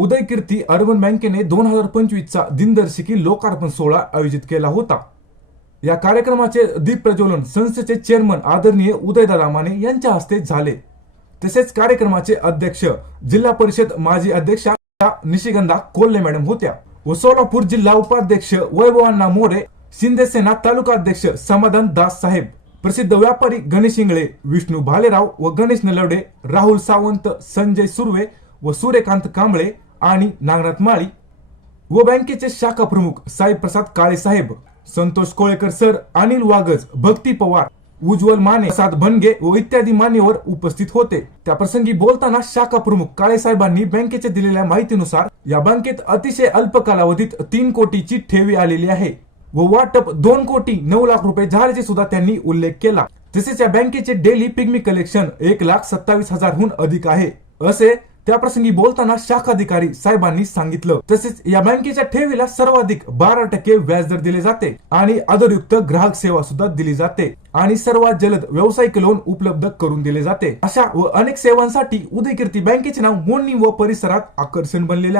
उदय कीर्ती urban बँकेने दोन हजार पंचवीसचा दिनदर्शिकी लोकार्पण सोहळा आयोजित केला होता. या कार्यक्रमाचे दीप प्रज्वलन संस्थेचे चेअरमन आदरणीय उदयदादा माने यांच्या हस्ते झाले. तसेच कार्यक्रमाचे अध्यक्ष जिल्हा परिषद माजी अध्यक्षा निशिगंधा कोल्हे मॅडम होत्या व सोलापूर जिल्हा उपाध्यक्ष वैभवांना मोरे शिंदेसेना तालुका अध्यक्ष समाधान दास साहेब प्रसिद्ध व्यापारी गणेश इंगळे विष्णू भालेराव व गणेश नलवडे राहुल सावंत संजय सुर्वे व सूर्यकांत कांबळे आणि नागनाथ माळी व बँकेचे शाखा प्रमुख साईप्रसाद काळे साहेब संतोष कोळेकर सर अनिल वागज भक्ती पवार उज्ज्वल माने प्रसाद भनगे व इत्यादी मान्यवर उपस्थित होते. त्या प्रसंगी बोलताना शाखा प्रमुख काळे साहेबांनी बँकेच्या दिलेल्या माहितीनुसार या बँकेत अतिशय अल्प कालावधीत तीन कोटीची ठेवी आलेली आहे व वाटप दोन कोटी नऊ लाख रुपये झाल्याचे सुद्धा त्यांनी उल्लेख केला. तसेच या बँकेचे डेली पिग्मी कलेक्शन एक लाख सत्तावीस हजारहून अधिक आहे. असे त्याप्रसंगी बोलताना शाखाधिकारी साहेबांनी सांगितलं. तसेच या बँकेच्या ठेवीला सर्वाधिक बारा टक्के व्याजदर दिले जाते आणि आदरयुक्त ग्राहक सेवा सुद्धा दिली जाते आणि सर्वात जलद व्यावसायिक लोन उपलब्ध करून दिले जाते. अशा व अनेक सेवांसाठी उदयकीर्ती बँकेचे नाव मोडणी व परिसरात आकर्षण बनलेले आहे.